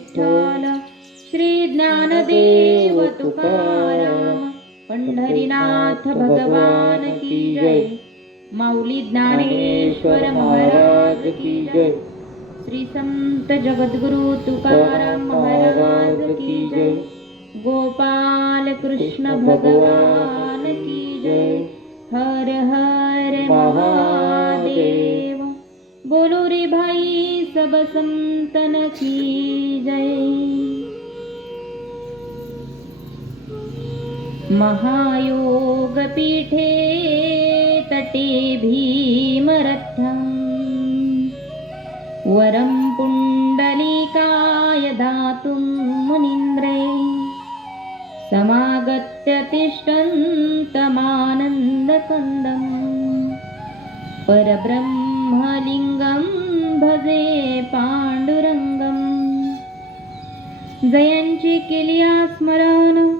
विठ्ठल श्री ज्ञानदेव तुकाराम पंढरीनाथ भगवान की जय. माऊली ज्ञानेश्वर महाराज की जय. श्री संत जगद्गुरु तुकाराम महाराज की जय. गोपाल कृष्ण भगवान की जय. हर हर महादेव. बोलो रे भाई सब संतन की जय। महायोगपीठे तटे भीमरथम्। वरं पुण्डलीकाय दातुं मुनीन्द्रै। समागत्य तिष्ठन्तमानन्दकन्दम् लिङ्गं भजे पाण्डुरङ्गम् जयांची केली स्मरण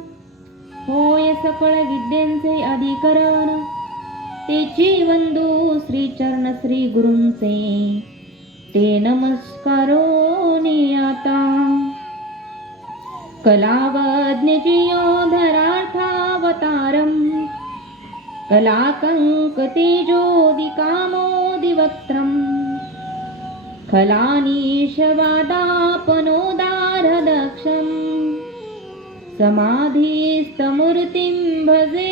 होय सकळ विद्यांचे अधिकरण। तेची वंदू श्री चरण श्री गुरुंचे। ते नमस्कारो आता कलावज्ञजियोधरार्थावतारम् कलाकङ्कतेजोदिकामोदिवक्त्रम्। खलानीशवादापनोदारदक्षम् समाधिस्तमूर्तिं भजे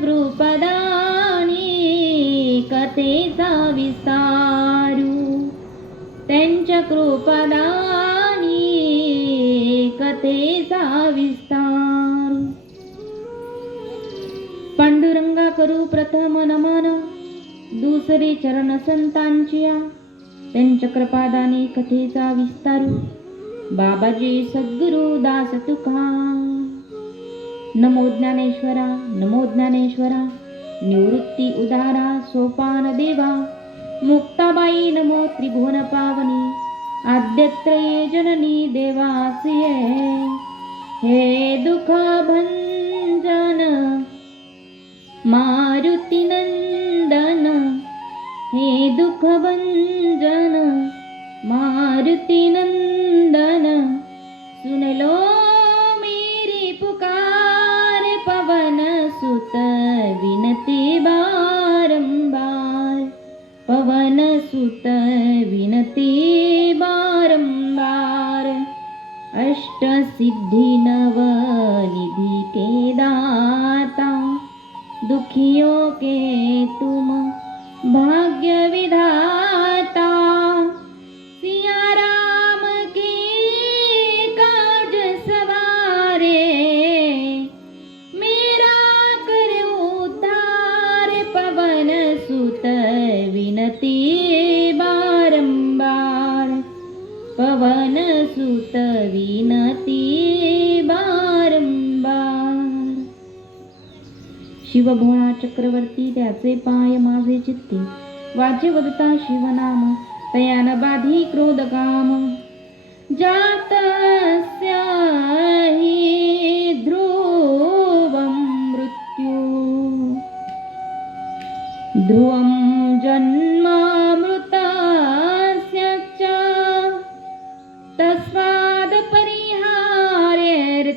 कृपदानी कथेचा विस्तारू त्यांच्या कृपदानी कथेचा विस्तार पांडुरंगा करू प्रथम नमन दुसरे चरण संतांचिया. त्यांच्या कृपादानी कथेचा विस्तारू बाबाजी सद्गुरु दास तुका नमो ज्ञानेश्वरा नमो ज्ञानेश्वरा निवृत्ती उदारा सोपान देवा मुक्ताबाई नमो त्रिभुवन पावनी आद्यत्रये जननी देवासिये हे दुःख भंजन मारुती नंदन हे दुःख भंजन मारुती अष्ट सिद्धि नव निधि के दाता दुखियों के तुम भाग्य पवन सुत विनती बारंबार. शिवभोळा चक्रवर्ती त्याचे पाय माझे चित्ते. वाचे वदता शिवनाम तयान बाधी क्रोध काम. जातस्य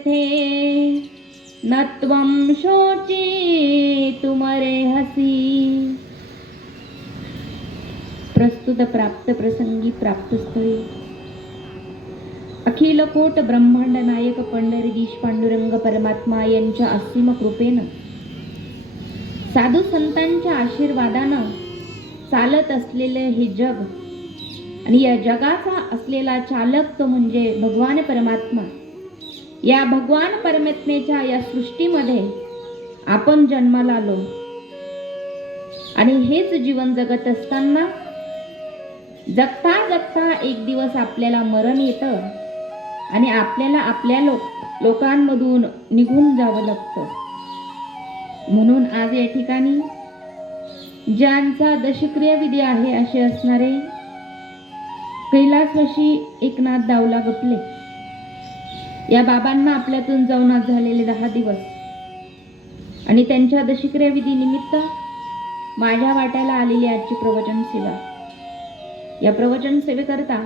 परिहार्यर्थे न त्वं शोचितुमर्हसि प्रस्तुत प्राप्त प्रसंगी प्राप्तस्थळी अखिल कोट ब्रह्मांड नायक पंढरीगीश पांडुरंग परमात्मा यांच्या असीम कृपेनं। साधू संतांच्या आशीर्वादानं चालत असलेलं हे जग आणि या जगाचा असलेला चालक तो म्हणजे भगवान परमात्मा। या भगवान परमात्मेच्या या सृष्टीमध्ये आपण जन्माला आलो. आणि हेच जीवन जगत असताना जगता जगता एक दिवस आपल्याला मरण येतं आणि आपल्याला आपल्या लोक लोकांमधून निघून जावं लागतं. म्हणून आज या ठिकाणी ज्यांचा दशक्रिया विधी आहे असे असणारे कैलासवशी एकनाथ दावला गपले. या बाबांना आपल्यातून जाऊन आज झालेले दहा दिवस. आणि त्यांच्या दशक्रिया विधी निमित्त माझ्या वाट्याला आलेली आजची प्रवचन सेवा. या प्रवचन सेवेकरता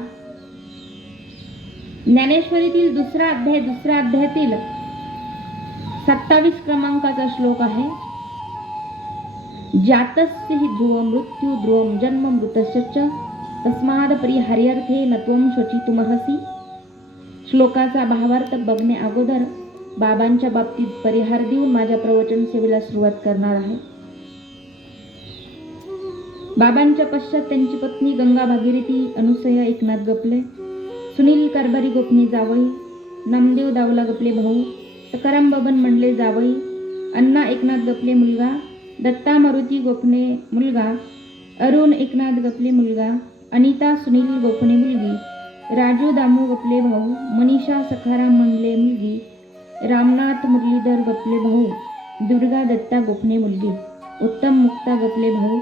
ज्ञानेश्वरीतील दुसरा अध्याय दुसऱ्या अध्यायातील सत्तावीस क्रमांकाचा श्लोक आहे जातस्य हि ध्रुव मृत्यू ध्रुवम जन्म मृतस्य च तस्माद परिहार्यर्थे न त्वं शोचितुमर्हसी. श्लोकाचा भावार्थ बघणे अगोदर बाबांच्या बाबतीत परिहार देऊन माझ्या प्रवचन सेवेला सुरुवात करणार आहे. बाबांच्या पश्चात त्यांची पत्नी गंगा भागीरथी अनुसया एकनाथ गपले सुनील कारभारी गोपनी जावई नामदेव दावला गपले भाऊ सकाराम बबन मंडले जावई अण्णा एकनाथ गपले मुलगा दत्ता मारुती गोपने मुलगा अरुण एकनाथ गपले मुलगा अनिता सुनील गोपने मुलगी राजू दामू गपले भाऊ मनीषा सखाराम मंडले मुलगी रामनाथ मुरलीधर गपले भाऊ दुर्गा दत्ता गोपने मुलगी उत्तम मुक्ता गपले भाऊ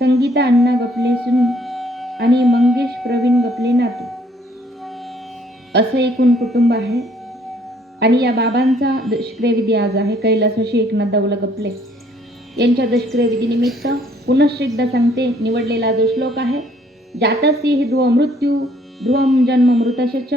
संगीता अण्णा गपले सुन आणि मंगेश प्रवीण गपले नातू. असं एकूण कुटुंब आहे. आणि या बाबांचा दशक्रिया विधी आज आहे. कैलासवाशी एकनाथ दाऊला गपले. यांच्या दशक्रिया विधी पुनश्च एकदा सांगते निवडलेला जो श्लोक आहे जातसी हि ध्रुव मृत्यू ध्रुवम जन्म मृतशच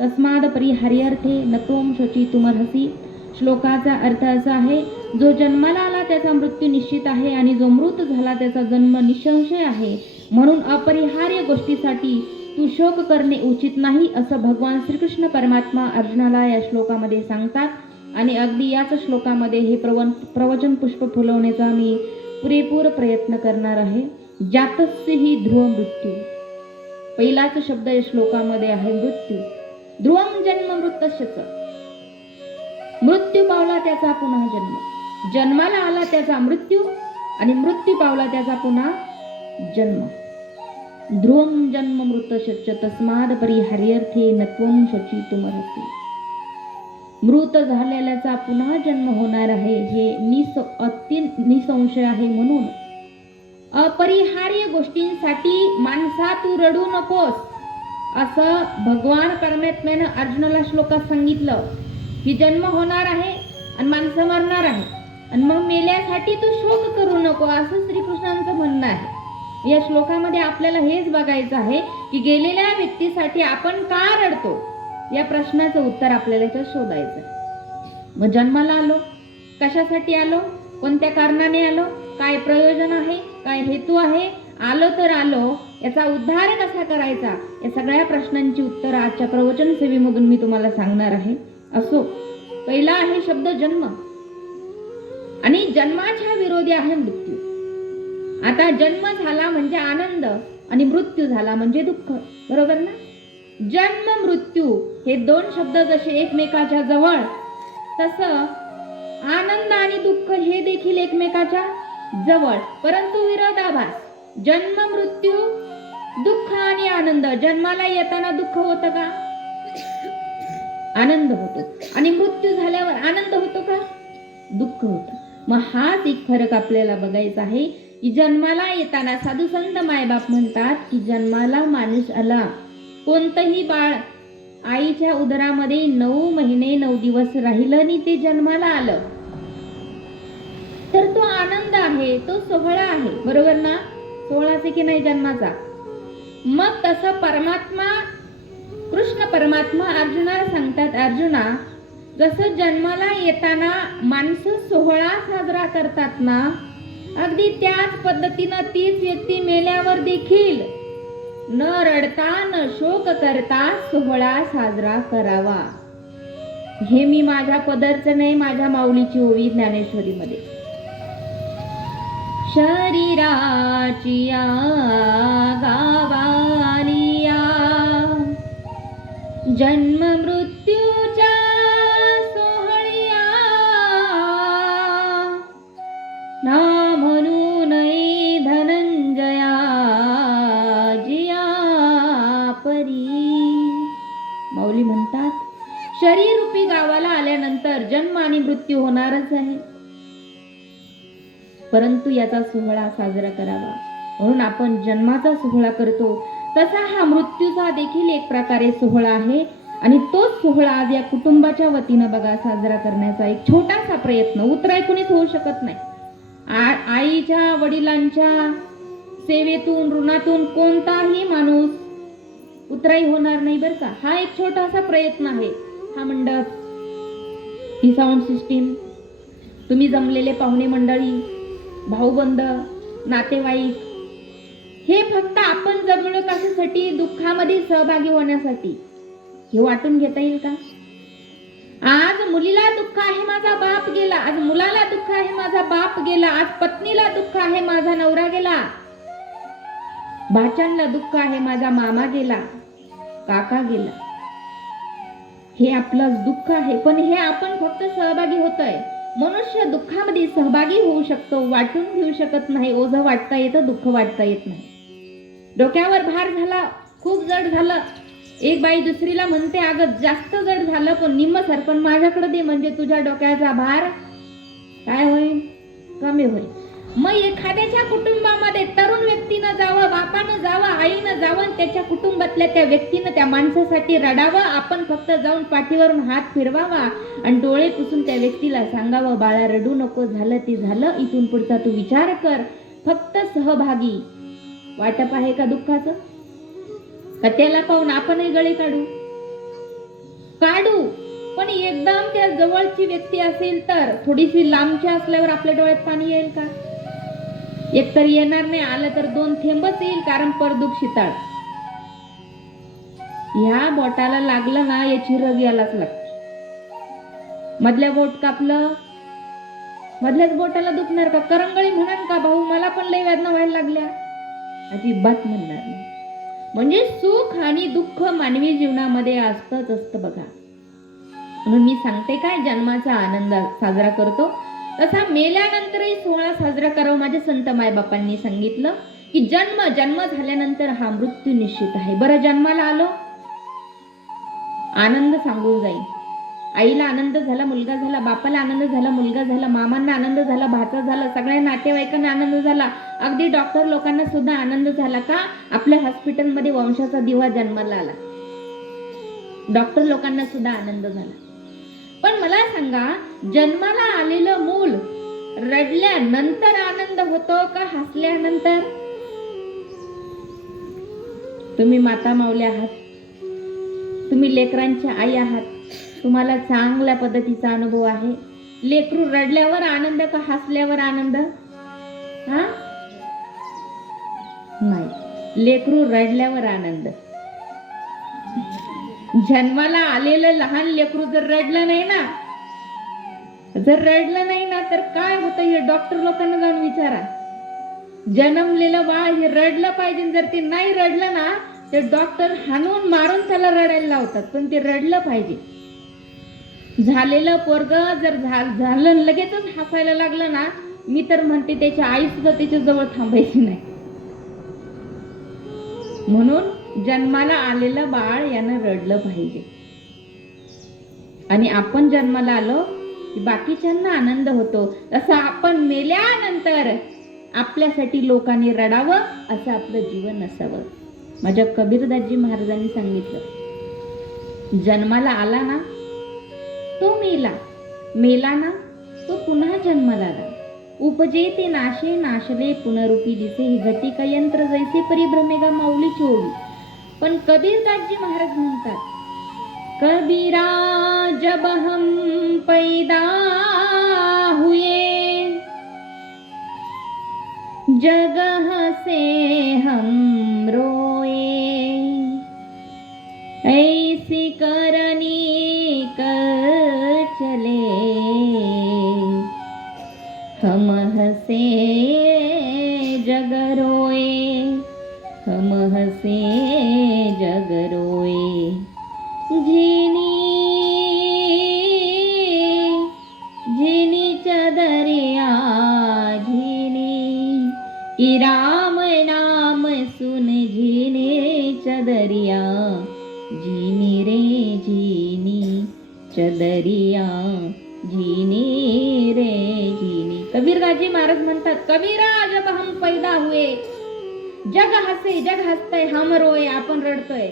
तस्माद परिहार्यर्थे शोची शोचितुमर्हसी। श्लोकाचा अर्थ असा आहे जो जन्माला आला त्याचा मृत्यू निश्चित आहे आणि जो मृत झाला त्याचा जन्म निसंशय आहे म्हणून अपरिहार्य गोष्टीसाठी तू शोक करणे उचित नाही असं भगवान श्रीकृष्ण परमात्मा अर्जुनाला या श्लोकामध्ये सांगतात. आणि अगदी याच श्लोकामध्ये हे प्रवन प्रवचन पुष्प फुलवण्याचा मी पुरेपूर प्रयत्न करणार आहे. जातस्य ही ध्रुव मृत्यू। पहिलाच शब्द या श्लोकामध्ये आहे मृत्यू. ध्रुवम जन्म मृतशच मृत्यू पावला त्याचा पुन्हा जन्म. जन्माला आला त्याचा मृत्यू आणि मृत्यू पावला त्याचा पुन्हा जन्म. ध्रुवम जन्म मृतशच तस्माद परिहार्यर्थे नत्वम शोचितुमर्हसी मृत झालेल्याचा पुन्हा जन्म होणार आहे हे निस अति निसंशय आहे म्हणून अपरिहार्य गोष्टींसाठी माणसा तू रडू नकोस असं भगवान परमात्म्यानं अर्जुनाला श्लोकात सांगितलं. की जन्म होणार आहे आणि माणसं मरणार आहे आणि मग मेल्यासाठी तू शोक करू नको असं श्रीकृष्णांचं म्हणणं आहे. या श्लोकामध्ये आपल्याला हेच बघायचं आहे की गेलेल्या व्यक्तीसाठी आपण का रडतो? या प्रश्नाचं उत्तर आपल्याला इथं शोधायचं आहे. मग जन्माला आलो? कशासाठी आलो? कोणत्या कारणाने आलो? काय प्रयोजन आहे? काय हेतू आहे? आलो तर आलो. याचा उद्धार कसा करायचा? या सगळ्या प्रश्नांची उत्तर आजच्या प्रवचन सेवेमधून मी तुम्हाला सांगणार आहे. असो पहिला आहे शब्द जन्म. आणि जन्माच्या विरोधी आहे मृत्यू. आता जन्म झाला म्हणजे आनंद आणि मृत्यू झाला म्हणजे दुःख. बरोबर ना? जन्म मृत्यू हे दोन शब्द जसे एकमेकाच्या जवळ तसं आनंद आणि दुःख हे देखील एकमेकाच्या जवळ. परंतु विरोधाभास. जन्म मृत्यू दुःख आणि आनंद. जन्माला येताना दुःख होतं का? आनंद होतो. आणि मृत्यू झाल्यावर आनंद होतो का? दुःख होतं. मग हाच एक फरक आपल्याला बघायचा आहे की जन्माला येताना साधू संत मायबाप म्हणतात की जन्माला माणूस आला. कोणतंही बाळ आईच्या उदरामध्ये नऊ महिने नऊ दिवस राहिलं आणि ते जन्माला आलं. तर तो आनंद आहे तो सोहळा आहे. बरोबर ना? सोहळाचे की नाही जन्माचा? मग तसं परमात्मा कृष्ण परमात्मा अर्जुनाला सांगतात अर्जुना जसं जन्माला येताना माणसं सोहळा साजरा करतात ना अगदी त्याच पद्धतीनं तीच व्यक्ती मेल्यावर देखील न रडता न शोक करता सोहळा साजरा करावा. हे मी माझ्या पदरचं नाही माझ्या माऊलीची ओवी ज्ञानेश्वरीमध्ये. शरीराचिया गावालिया जन्म मृत्यूच्या सोहळ्या. ना म्हणून धनंजया जिया परी. माऊली म्हणतात शरीरूपी गावाला आल्यानंतर जन्म आणि मृत्यू होणारच आहे. परंतु याचा सोहळा साजरा करावा. म्हणून आपण जन्माचा सोहळा करतो. तसा हा मृत्यूचा देखील एक प्रकारे सोहळा आहे. आणि तोच सोहळा आज या कुटुंबाच्या वतीनं बघा साजरा करण्याचा एक छोटासा प्रयत्न. उतराय कुणीच होऊ शकत नाही. आ- आईच्या वडिलांच्या सेवेतून ऋणातून कोणताही माणूस उतराई होणार नाही बरं का. हा एक छोटासा प्रयत्न आहे. हा मंडप ही साऊंड सिस्टीम तुम्ही जमलेले पाहुणे मंडळी भाऊबंद नातेवाईक हे फक्त आपण जगलो कशासाठी? दुःखामध्ये सहभागी होण्यासाठी. हे वाटून घेता येईल का? आज मुलीला दुःख आहे माझा बाप गेला. आज मुलाला दुःख आहे माझा बाप गेला. आज पत्नीला दुःख आहे माझा नवरा गेला. भाच्यांना दुःख आहे माझा मामा गेला. काका गेला. हे आपलं दुःख आहे पण हे आपण फक्त सहभागी होतोय. मनुष्य दुःखामध्ये सहभागी होऊ शकतो वाटून घेऊ शकत नाही ओझ वाटता येतं दुःख वाटता येत नाही. डोक्यावर भार झाला खूप जड झालं. एक बाई दुसरीला म्हणते अगं जास्त जड झालं पण निम्म सरपण माझ्याकडे दे म्हणजे तुझ्या डोक्याचा भार काय होईल? कमी होईल. मग एखाद्याच्या कुटुंबामध्ये तरुण व्यक्तीनं जावं बापानं जावं आईनं जावं त्याच्या कुटुंबातल्या त्या व्यक्तीनं त्या माणसासाठी रडावं आपण फक्त जाऊन पाठीवरून हात फिरवावा आणि डोळे पुसून त्या व्यक्तीला सांगावं बाळा रडू नको झालं ते झालं इथून पुढचा तू विचार कर. फक्त सहभागी. वाटप आहे का दुःखाचं? का त्याला पाहून आपणही गळे काढू? काढू पण एकदम त्या जवळची व्यक्ती असेल तर थोडीशी लांबची असल्यावर आपल्या डोळ्यात पाणी येईल का? एकतर येणार नाही आलं तर दोन थेंबच येईल कारण परदुख शिताळ. ह्या बोटाला लागलं ना याची रग यालाच लागते. मधल्या बोट कापलं. मधल्याच बोटाला दुखणार का? करंगळी म्हणाल का भाऊ? मला पण लय वेदना व्हायला लागल्या. अजिबात म्हणणार नाही. म्हणजे सुख आणि दुःख मानवी जीवनामध्ये असतच असतं बघा. म्हणून मी सांगते काय जन्माचा आनंद साजरा करतो. तसा मेल्यानंतरही सोहळा साजरा करावा माझ्या संत मायबापांनी सांगितलं की जन्म जन्म झाल्यानंतर हा मृत्यू निश्चित आहे. बरं जन्माला आलो. आनंद सांगून जाईल आईला आनंद झाला मुलगा झाला बापाला आनंद झाला मुलगा झाला मामांना आनंद झाला भाचा झाला सगळ्या नातेवाईकांना आनंद झाला. अगदी डॉक्टर लोकांना सुद्धा आनंद झाला का? आपल्या हॉस्पिटलमध्ये वंशाचा दिवा जन्माला आला. डॉक्टर लोकांना सुद्धा आनंद झाला. पण मला सांगा जन्माला आलेलं मूल रडल्यानंतर आनंद होतो का हसल्यानंतर? तुम्ही माता मावल्या आहात. तुम्ही लेकरांच्या आई आहात. तुम्हाला चांगल्या पद्धतीचा अनुभव आहे. लेकरू रडल्यावर आनंद का हसल्यावर आनंद? हा? नाही. लेकरू रडल्यावर आनंद. जन्माला आलेलं लहान लेकरू जर रडलं नाही ना जर रडलं नाही ना तर काय होतं हे डॉक्टर लोकांना जाऊन विचारा. जन्मलेलं बाळ हे रडलं पाहिजे जर ते नाही रडलं ना ते डॉक्टर हाणून मारून त्याला रडायला लावतात पण ते रडलं पाहिजे. झालेलं पोरग जर झा- झालं लगेचच हसायला लागलं ना मी तर म्हणते त्याची आई सुद्धा त्याच्याजवळ थांबायची नाही. म्हणून जन्माला आलेलं बाळ यानं रडलं पाहिजे. आणि आपण जन्माला आलो की बाकीच्यांना आनंद होतो तसं आपण मेल्यानंतर आपल्यासाठी लोकांनी रडावं असं आपलं जीवन असावं. माझ्या कबीरदासजी महाराजांनी सांगितलं जन्माला आला ना तो मेला. मेला ना तो पुन्हा जन्माला आला. उपजे ते नाशे नाशले पुनरुपी दिसे ही घटिका यंत्र जैसे परिभ्रमेगा माऊली माऊलीची पण कबीरदासजी महाराज म्हणतात कबीरा जब हम पैदा हुए। जगह से हम दरिया जिनी रे जिनी कबीर गाजी महाराज म्हणतात कबीरा जब हम पैदा हुए. जग हसे जग हसतय हम रोय आपण रडतोय.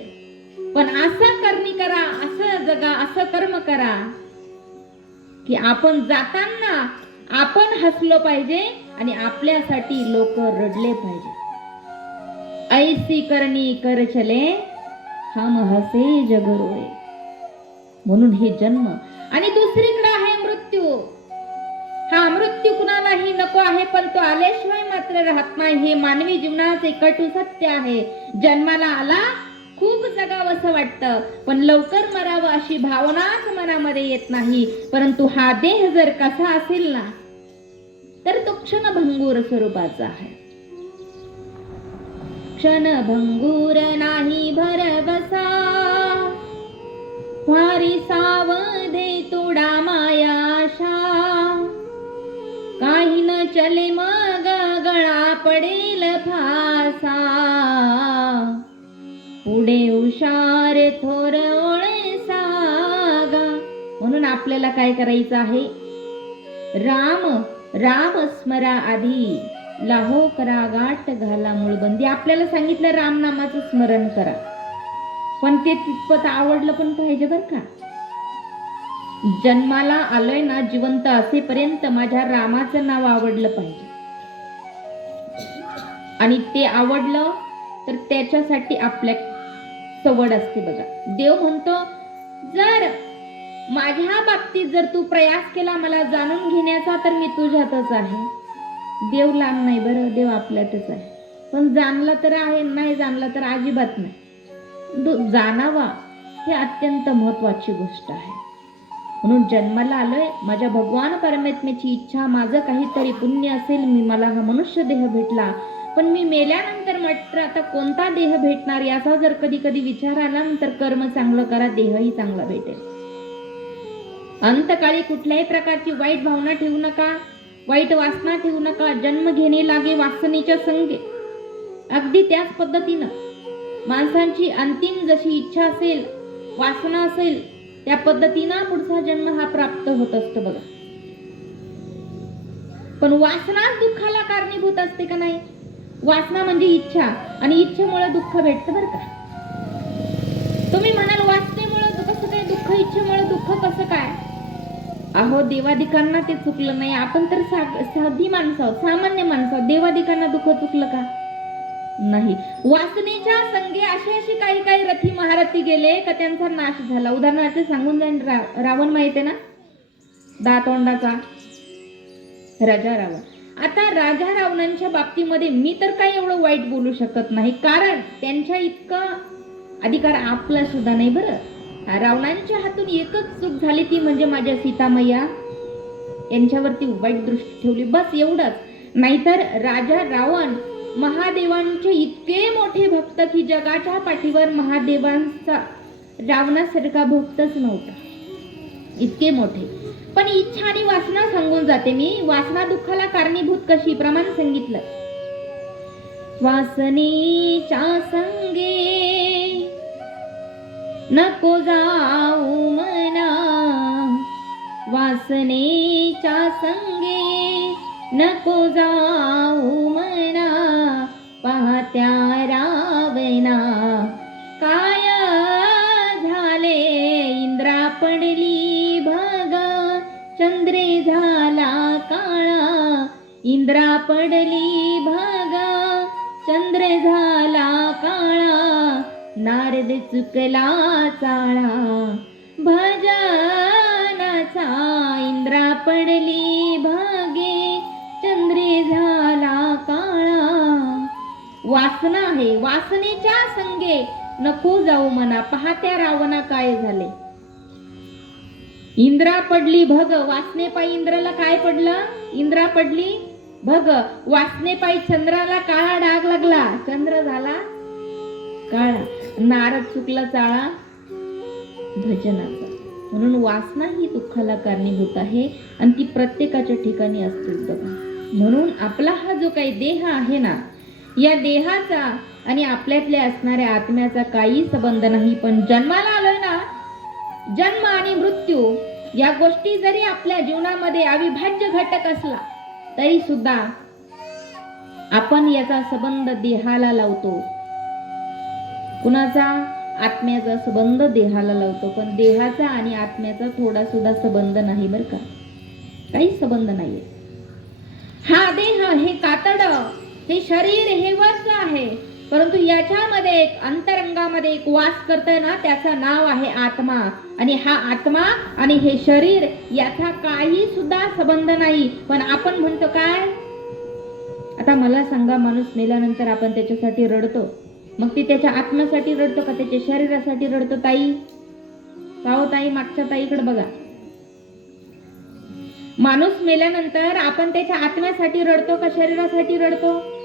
पण असं करणी करा असं जगा असं कर्म करा की आपण जाताना आपण हसलो पाहिजे आणि आपल्यासाठी लोक रडले पाहिजे. ऐसी करणी कर चले हम हसे जग रोय म्हणून हे जन्म. आणि दुसरीकडे आहे मृत्यू. हा मृत्यू कुणालाही नको आहे पण तो आल्याशिवाय मात्र राहत नाही. हे मानवी जीवनाचे कटू सत्य आहे. जन्माला आला खूप जगावंसं वाटतं. पण लवकर मरावं अशी भावनाच मनामध्ये येत नाही. परंतु हा देह जर कसा असेल ना तर तो क्षणभंगूर स्वरूपाचा आहे. क्षणभंगूर नाही भरवसा. फारी सावधे तोडा मायाशा काही न चले मग गळा पडेल फासा. पुढे हुशार थोर ओळे सागा म्हणून आपल्याला काय करायचं आहे? राम राम स्मरा आधी. लाहो करा गाठ घाला मूळबंदी. आपल्याला सांगितलं रामनामाचं स्मरण करा. पण ते तितपत आवडलं पण पाहिजे बर का. जन्माला आलोय ना जिवंत असेपर्यंत माझ्या रामाचं नाव आवडलं पाहिजे. आणि ते आवडलं तर त्याच्यासाठी आपल्या सवड असते बघा. देव म्हणतो जर माझ्या बाबतीत जर तू प्रयास केला मला जाणून घेण्याचा तर मी तुझ्यातच आहे. देव लांब नाही बरं देव आपल्यातच आहे. पण जाणला तर आहे नाही जाणला तर अजिबात नाही. जाणावा ही अत्यंत महत्वाची गोष्ट आहे. म्हणून जन्माला आलोय माझ्या भगवान परमात्म्याची इच्छा माझं काहीतरी पुण्य असेल मी मला हा मनुष्य देह भेटला पण मी मेल्यानंतर मात्र आता कोणता देह भेटणार याचा जर कधी कधी विचार आला तर कर्म चांगलं करा देहही चांगला भेटेल. अंतकाळी कुठल्याही प्रकारची वाईट भावना ठेवू नका वाईट वासना ठेवू नका जन्म घेणे लागे वासनेच्या संगे. अगदी त्याच पद्धतीनं माणसांची अंतिम जशी इच्छा असेल वासना असेल त्या पद्धतीनं पुढचा जन्म हा प्राप्त होत असतो बघा. पण वासनाच दुःखाला कारणीभूत असते का नाही? वासना म्हणजे इच्छा आणि इच्छेमुळे दुःख भेटतं बरं का. तुम्ही म्हणाल वासनेमुळे कसं काय दुःख इच्छेमुळे दुःख कसं काय? अहो देवाधिकांना ते चुकलं नाही. आपण तर सा- साधी माणसं आहोत, सामान्य माणसं देवाधिकांना दुःख चुकलं का? नाही. वासनेच्या संगे अशी अशी काही काही रथी महारथी गेले का त्यांचा नाश झाला. उदाहरणार्थ सांगून जाईन रावण रावण आहे ना? दातोंडाचा राजा रावण. आता राजा रावणांच्या बाबतीमध्ये मी तर काही एवढं वाईट बोलू शकत नाही. कारण त्यांच्या इतका अधिकार आपला सुद्धा नाही बरं. रावणांच्या हातून एकच चूक झाली ती म्हणजे माझ्या सीतामय्या यांच्यावरती वाईट दृष्टी ठेवली. बस एवढंच. नाहीतर राजा रावण महादेवांचे इतके मोठे भक्त की जगाच्या पाठीवर महादेवांचा रावणासारखा भक्तच नव्हता. इतके मोठे. पण इच्छा आणि वासना सांगून जाते मी. वासना दुःखाला कारणीभूत कशी? प्रमाण सांगितलं. वासनेच्या संगे नको जाऊ मना वासनेच्या संगे नको जाऊ मना पाहत्या रावणा. काय झाले? इंद्रा पडली भगा. चंद्रे झाला काळा. इंद्रा पडली भगा. चंद्र झाला काळा. नारद चुकला चाळा. वासना आहे. वासनेच्या संगे नको जाऊ मना पाहत्या रावणा काय झाले. इंद्रा पडली भग. वासने पायी इंद्राला काय पडलं? इंद्रा पडली भग. वासने पायी चंद्राला काळा डाग लागला. चंद्र झाला काळा. नारद चुकला चाळा. भजनाचा. म्हणून वासना ही दुःखाला कारणीभूत आहे आणि ती प्रत्येकाच्या ठिकाणी असते बघा. म्हणून आपला हा जो काही देह आहे ना या देहाचा आणि आपल्यातल्या असणाऱ्या आत्म्याचा काही संबंध नाही. पण जन्माला आलोय ना जन्म आणि मृत्यू या गोष्टी जरी आपल्या जीवनामध्ये अविभाज्य घटक असला तरी सुद्धा आपण याचा संबंध देहाला लावतो. कुणाचा? आत्म्याचा संबंध देहाला लावतो. पण देहाचा आणि आत्म्याचा थोडा सुद्धा संबंध नाही बरं का. काही संबंध नाहीये. हा देह हे कातड हे शरीर हे वस्त्र आहे. परंतु याच्यामध्ये एक अंतरंगामध्ये एक वास करतोय ना त्याचं नाव आहे आत्मा. आणि हा आत्मा आणि हे शरीर याचा काही सुद्धा संबंध नाही. पण आपण म्हणतो काय? आता मला सांगा माणूस मेल्यानंतर आपण त्याच्यासाठी रडतो. मग ती त्याच्या आत्म्यासाठी रडतो का त्याच्या शरीरासाठी रडतो ताई? पाहो ताई? मागच्या ताईकडे बघा. माणूस मेल्यानंतर आपण त्याच्या आत्म्यासाठी रडतो का शरीरासाठी रडतो?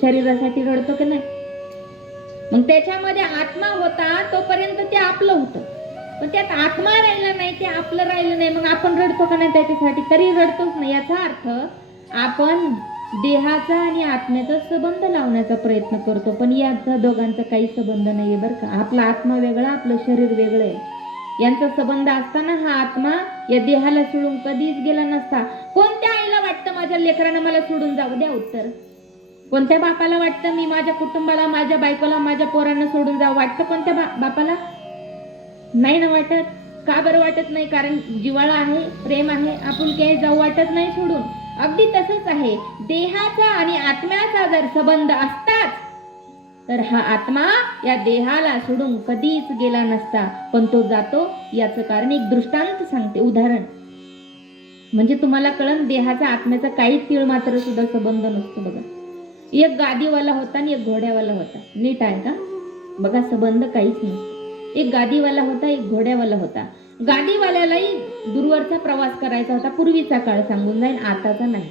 शरीरासाठी रडतो की नाही? मग त्याच्यामध्ये आत्मा होता तोपर्यंत ते आपलं होतं. पण त्यात आत्मा राहिला नाही ते आपलं राहिलं नाही. मग आपण रडतो का नाही त्याच्यासाठी? तरी रडतोच नाही याचा अर्थ आपण देहाचा आणि आत्म्याचा संबंध लावण्याचा प्रयत्न करतो. पण याचा दोघांचा काही संबंध नाहीये बरं का. आपला आत्मा वेगळा आपलं शरीर वेगळं आहे. यांचा संबंध असताना हा आत्मा या देहाला सोडून कधीच गेला नसता. कोणत्या आईला वाटतं माझ्या लेकरानं मला सोडून जाऊ? द्या उत्तर. कोणत्या बापाला वाटतं मी माझ्या कुटुंबाला माझ्या बायकोला माझ्या पोरांना सोडून जाऊ वाटतं कोणत्या बा- बापाला? नाही ना वाटत. का बरं वाटत नाही? कारण जिवाळा आहे प्रेम आहे आपण काही जाऊ वाटत नाही सोडून. अगदी तसंच आहे. देहाचा आणि आत्म्याचा जर संबंध असताच तर हा आत्मा या देहाला सोडून कधीच गेला नसता. पण तो जातो याचं कारण एक दृष्टांत सांगते. उदाहरण. म्हणजे तुम्हाला कळण देहाचा आत्म्याचा काही तीळ मात्र सुद्धा संबंध नसतो बघा. एक गादीवाला होता आणि एक घोड्यावाला होता. नीट आहे का? बघा संबंध काहीच नाही. एक गादीवाला होता एक घोड्यावाला होता. गादीवाल्यालाही दूरवरचा प्रवास करायचा होता पूर्वीचा काळ सांगून जाईल आताचा नाही.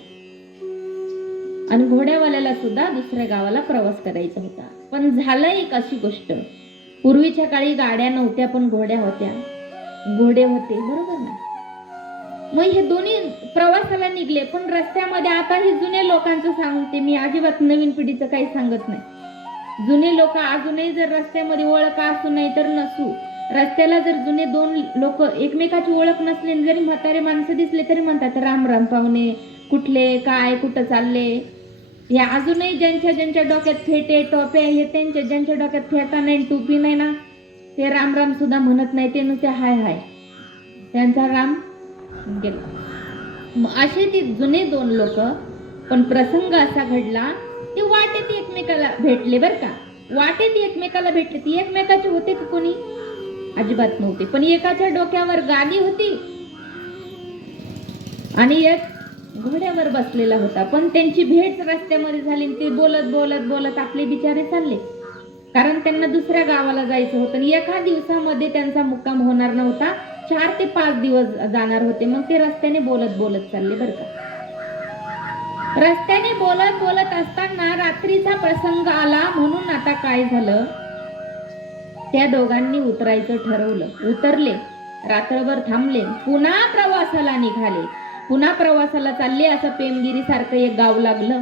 आणि घोड्यावाल्याला सुद्धा दुसऱ्या गावाला प्रवास करायचा होता. पण झालं एक अशी गोष्ट. पूर्वीच्या काळी गाड्या नव्हत्या पण घोड्या होत्या. घोडे होते बरोबर ना? मग हे दोन्ही प्रवासाला निघले पण रस्त्यामध्ये आता हे जुन्या लोकांचं सांगते मी अजिबात नवीन पिढीचं काही सांगत नाही. जुने लोक अजूनही जर रस्त्यामध्ये ओळख असू नाही तर नसू. रस्त्याला जर जुने दोन लोक एकमेकाची ओळख नसले जरी म्हातारे माणसं दिसले तरी म्हणतात राम राम पाहुणे कुठले काय कुठं चालले? हे अजूनही ज्यांच्या ज्यांच्या डोक्यात फेटे टोप्या हे त्यांच्या ज्यांच्या डोक्यात फेटा नाही टोपी नाही ना ते राम राम सुद्धा म्हणत नाही ते नुसते हाय हाय. त्यांचा राम गेला. मग असे ते जुने दोन लोक पण प्रसंग असा घडला ते वाटेत एकमेकाला भेटले बर का. वाटेत एकमेकाला भेटले ती एकमेकाचे होते का कोणी? अजिबात नव्हते पण एकाच्या डोक्यावर गादी होती. आणि एक घोड्यावर बसलेला होता पण त्यांची भेट रस्त्यामध्ये झाली ते बोलत बोलत बोलत आपले बिचारे चालले. कारण त्यांना दुसऱ्या गावाला जायचं होतं आणि एका दिवसामध्ये त्यांचा मुक्काम होणार नव्हता. चार ते पाच दिवस जाणार होते. मग ते रस्त्याने बोलत बोलत चालले बरं का. रस्त्याने बोलत बोलत असताना रात्रीचा प्रसंग आला म्हणून आता काय झालं? त्या दोघांनी उतरायचं ठरवलं. उतरले. रात्रभर थांबले. पुन्हा प्रवासाला निघाले. पुन्हा प्रवासाला चालले असं पेमगिरी सारखं एक गाव लागलं.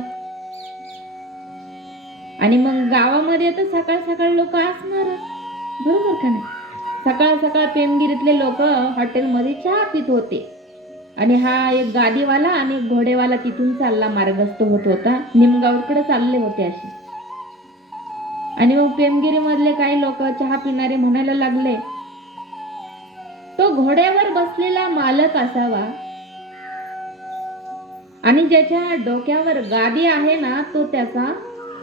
आणि मग गावामध्ये तर सकाळ सकाळ लोक असणार. बरोबर का नाही? सकाळ सकाळ पेमगिरीतले लोक हॉटेलमध्ये चहा पित होते. आणि हा एक गाडीवाला आणि एक घोडेवाला तिथून चालला मार्गस्थ होत होता. निमगावकडे चालले होते असे. आणि मग पेमगिरी मधले काही लोक चहा पिणारे म्हणायला लागले तो घोड्यावर बसलेला मालक असावा. आणि ज्याच्या डोक्यावर गादी आहे ना तो त्याचा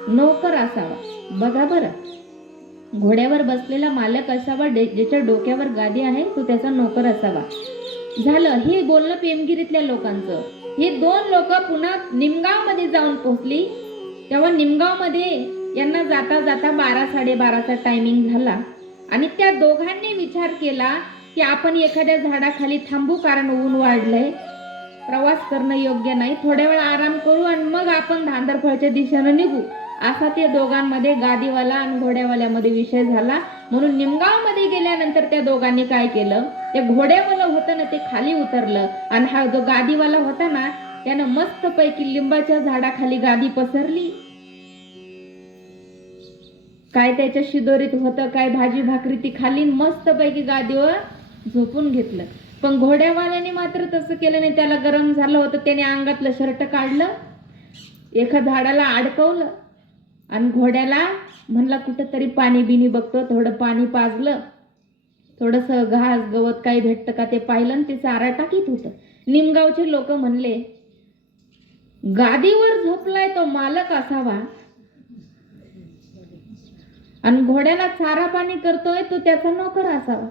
नोकर असावा. बघा बरं. घोड्यावर बसलेला मालक असावा ज्याच्या डोक्यावर गादी आहे तो त्याचा नोकर असावा. झालं. हे बोलणं पेमगिरीतल्या लोकांचं. हे दोन लोक पुन्हा निमगावमध्ये जाऊन पोहोचली. तेव्हा निमगावमध्ये यांना जाता जाता बारा साडेबाराचा टायमिंग झाला. आणि त्या दोघांनी विचार केला की आपण एखाद्या झाडाखाली थांबू कारण ऊन वाढलंय. प्रवास करणं योग्य नाही. थोड्या वेळ आराम करू आणि मग आपण धांदरफळच्या दिशेनं निघू. असा त्या दोघांमध्ये गादीवाला आणि घोड्यावाल्यामध्ये विषय झाला. म्हणून निमगावमध्ये गेल्यानंतर त्या दोघांनी काय केलं? ते घोड्यावालं होतं ना ते खाली उतरलं. आणि हा जो गादीवाला होता ना त्यानं मस्त पैकी लिंबाच्या झाडाखाली गादी पसरली. काय त्याच्या शिदोरीत होतं काय भाजी भाकरी ती खाली मस्तपैकी गादीवर झोपून घेतलं. पण घोड्यावाल्याने मात्र तसं केलं नाही. त्याला गरम झालं होतं. त्याने अंगातलं शर्ट काढलं. एका झाडाला अडकवलं. आणि घोड्याला म्हणला कुठंतरी पाणी बिनी बघतो थोडं पाणी पाजलं थोडंसं घास गवत काही भेटतं का ते पाहिलं आणि ते चारा टाकीत होतं. निमगावचे लोक म्हणले गादीवर झोपलाय तो मालक असावा. आणि घोड्याला चारा पाणी करतोय तो त्याचा नोकर असावा.